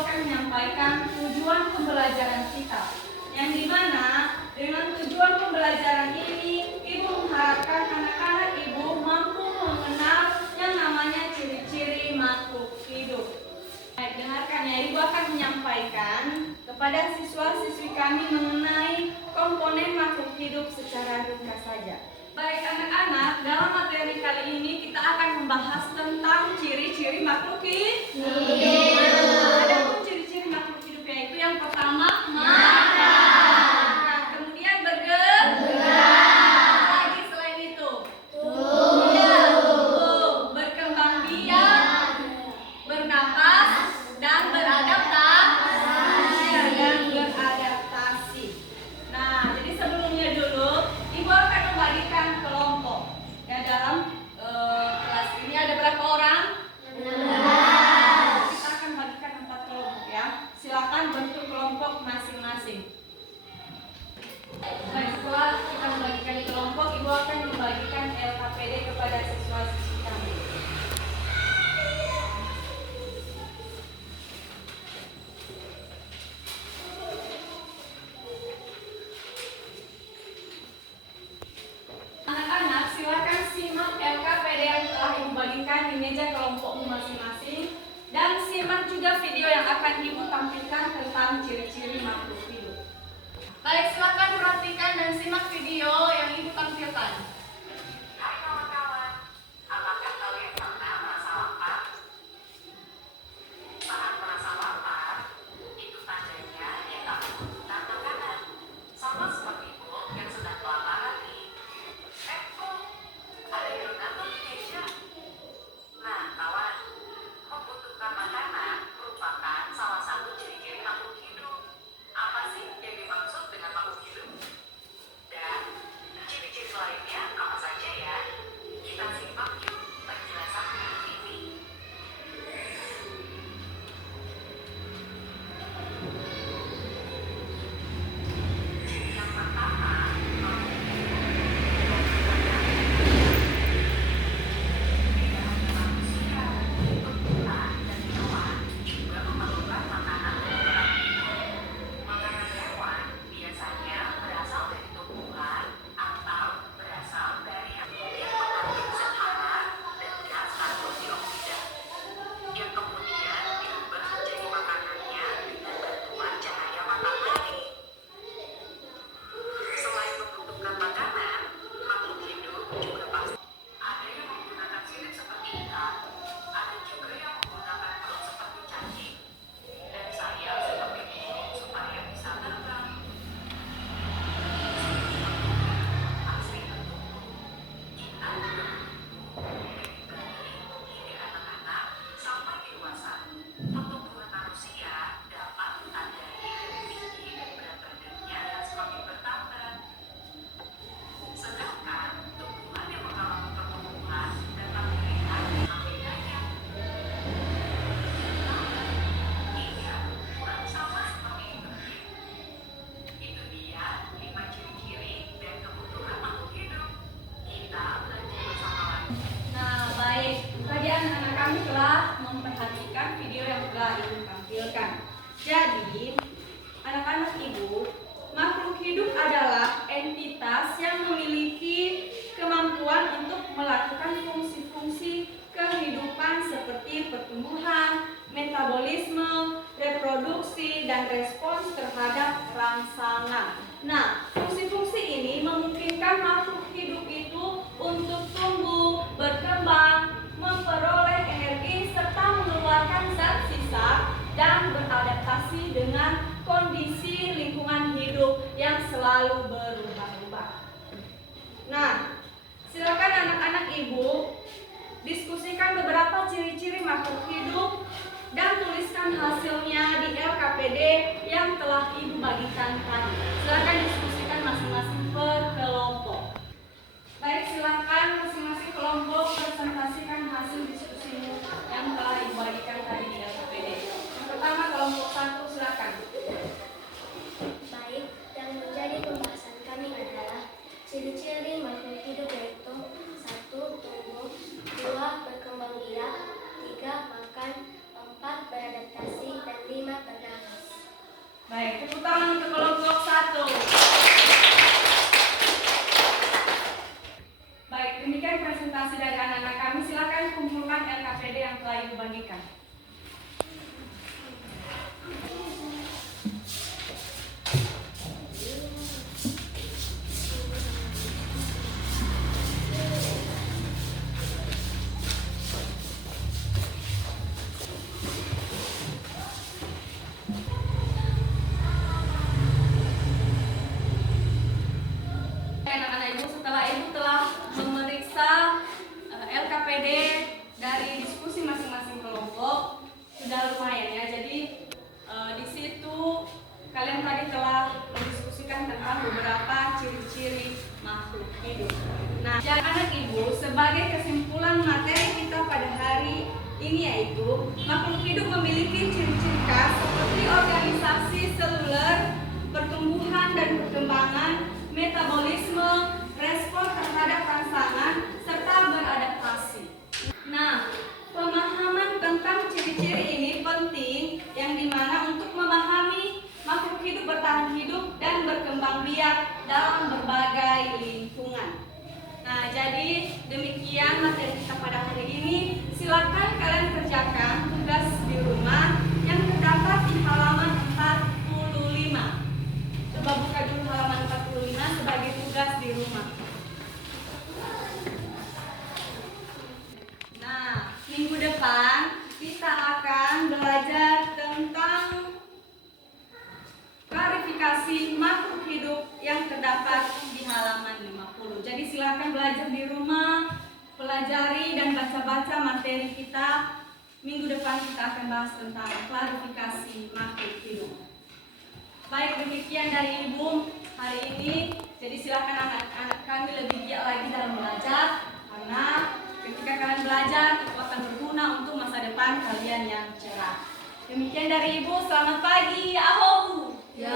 akan menyampaikan tujuan pembelajaran kita, yang dimana dengan tujuan pembelajaran ini, Ibu mengharapkan anak-anak Ibu mampu mengenal yang namanya ciri-ciri makhluk hidup. Baik, dengarkan ya, Ibu akan menyampaikan kepada siswa-siswi kami mengenai komponen makhluk hidup secara ringkas saja. Baik anak-anak, dalam materi kali ini kita akan membahas tentang ciri-ciri makhluk hidup. Ada pun ciri-ciri makhluk hidup yaitu yang pertama makan, kemudian bergerak, lagi selain itu tumbuh, berkembang biak, bernapas, dan beradaptasi. Nah, jadi sebelumnya dulu Ibu akan membagikan kelompok. Ya, dalam kelas ini ada berapa orang? 16. Kita akan bagikan 4 kelompok ya. Silakan bentuk kelompok masing-masing. Baik, setelah kita membagikan kelompok, Ibu akan membagikan LKPD kepada siswa-siswi kami. Anak-anak, silakan simak LKPD yang telah Ibu bagikan di meja kelompokmu masing-masing, dan simak juga video yang akan Ibu tampilkan tentang ciri-ciri makhluk hidup. Baik, silakan perhatikan dan simak video yang Ibu tampilkan. Hai kawan-kawan, apakah kalian pernah merasa lapar? Saat merasa lapar, itu tandanya kita membutuhkan makanan. Sama seperti ibu yang sedang kelaparan nih. Bu, ada yang datang di meja. Nah, kawan, membutuhkan makanan merupakan salah satu ciri-ciri makhluk hidup. Apa sih yang dimaksud dengan makhluk hidup? Dan ciri-ciri lainnya apa saja ya? Kita simak yuk penjelasan berikut ini. Ciri yang pertama, makhluk hidup tidak hanya manusia, tumbuhan dan hewan juga memerlukan makanan untuk tetap hidup. Makanan hewan biasanya berasal dari tumbuhan atau berasal dari yang mengandung zat hara dan gas karbon dioksida yang kemudian diubah menjadi makanannya dengan bantuan cahaya matahari. Selain membutuhkan makanan, makhluk hidup juga pasti ada yang menggunakan sirip seperti ikan, ada juga yang menggunakan perut seperti cacing, dan sayap seperti burung supaya bisa terbang. Asli bertumbuh. Kita juga bertumbuh dari bayi hingga anak-anak sampai dewasa. Pertumbuhan manusia dapat ditandai dari tinggi dan berat badannya yang semakin bertambah. Sedangkan tumbuhan yang mengalami pertumbuhan dapat terlihat semakin banyak. Hingga ukuran sama seperti ibrahim. Itu dia 5 ciri-ciri dan kebutuhan makhluk hidup. Kita belajar bersama lagi. Nah, baik. Tadi anak-anak kami telah memperhatikan video yang telah Ibu tampilkan. Jadi, anak-anak Ibu, makhluk hidup adalah entitas yang memiliki kemampuan untuk melakukan fungsi-fungsi kehidupan seperti pertumbuhan, metabolisme, reproduksi, dan respons terhadap rangsangan. Nah, fungsi-fungsi ini memungkinkan makhluk hidup itu untuk tumbuh, berkembang, memperoleh energi, serta mengeluarkan zat sisa dan beradaptasi dengan kondisi lingkungan hidup yang selalu berubah-ubah. Nah, silakan anak-anak Ibu diskusikan beberapa ciri-ciri makhluk hidup dan tuliskan hasilnya di LKPD yang telah Ibu bagikan tadi. Silakan diskusikan masing-masing per kelompok. Baik, silakan masing-masing kelompok presentasikan hasil diskusimu yang telah Ibu bagikan tadi di LKPD. Yang pertama kelompok 1, silakan. Baik, yang menjadi pembahasan kami adalah ciri-ciri makhluk hidup yaitu 1. Tumbuh, 2. Berkembang biak, 3. Makan, 4. Beradaptasi, dan 5. Baik, tepuk tangan untuk kelompok 1. Baik, demikian presentasi dari anak-anak kami. Silakan kumpulkan LKPD yang telah Ibu bagikan. Anak-anak Ibu, setelah Ibu telah memeriksa LKPD dari diskusi masing-masing kelompok, sudah lumayan ya. Jadi di situ kalian tadi telah mendiskusikan tentang beberapa ciri-ciri makhluk hidup. Nah, jadi anak Ibu, sebagai kesimpulan materi kita pada hari ini yaitu makhluk hidup memiliki ciri-ciri khas seperti organisasi seluler, pertumbuhan dan perkembangan, metabolisme, respon terhadap rangsangan, serta beradaptasi. Nah, pemahaman tentang ciri-ciri ini penting, yang dimana untuk memahami makhluk hidup bertahan hidup dan berkembang biak dalam berbagai lingkungan. Nah, jadi demikian materi kita pada hari ini. Silakan kalian kerjakan tugas di rumah yang terdapat di halaman 45. Coba buka dulu halaman 45 sebagai tugas di rumah. Nah, minggu depan kita akan belajar tentang klarifikasi makhluk hidup yang terdapat di halaman 50. Jadi silakan belajar di rumah, pelajari dan baca-baca materi kita. Minggu depan kita akan bahas tentang klarifikasi makhluk hidup. Baik, demikian dari Ibu hari ini. Jadi silakan anak-anak kami lebih giat lagi dalam belajar, karena ketika kalian belajar itu akan berguna untuk masa depan kalian yang cerah. Demikian dari Ibu. Selamat pagi. Aho. Ya.